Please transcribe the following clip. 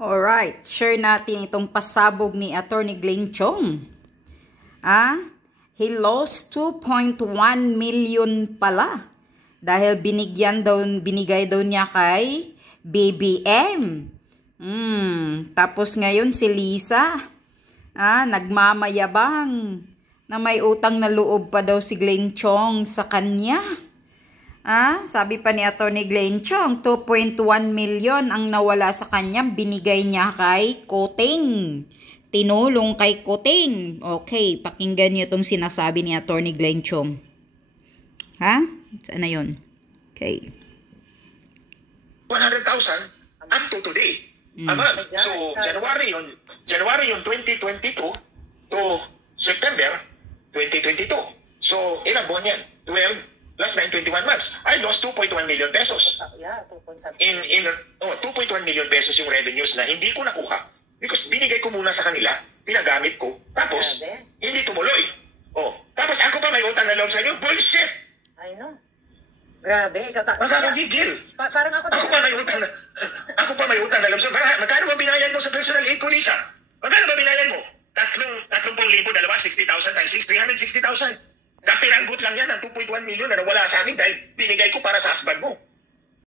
Alright, share natin itong pasabog ni Attorney Glenn Chong. He lost 2.1 million pala dahil binigay daw niya kay BBM. Tapos ngayon si Lisa, nagmamayabang na may utang na loob pa daw si Glenn Chong sa kanya. Sabi pa ni Attorney Glenn Chong, 2.1 million ang nawala sa kanya, binigay niya kay Kuting. Tinulong kay Kuting. Okay, pakinggan niyo itong sinasabi ni Attorney Glenn Chong. Saan na yun? Okay. 100,000 up to today. So, January yun 2022 to September 2022. So, ilang buwan yan? 12 plus 9, 21 months. I lost 2.1 million pesos. Yeah, 2.1 million pesos yung revenues na hindi ko nakuha. Because binigay ko muna sa kanila, pinagamit ko, tapos hindi tumuloy. Tapos ako pa may utang na loob sa inyo? Bullshit! I know. Grabe. Magkakagigil. Parang ako pa may utang na loob sa inyo. Magkano ba binayan mo sa personal aid ko, Lisa? Magkano ba binayan mo? 30,000, 60,000 times 6, 360,000. Kapiranggot lang yan ng 2.1 million na nawala sa akin dahil binigay ko para sa husband mo.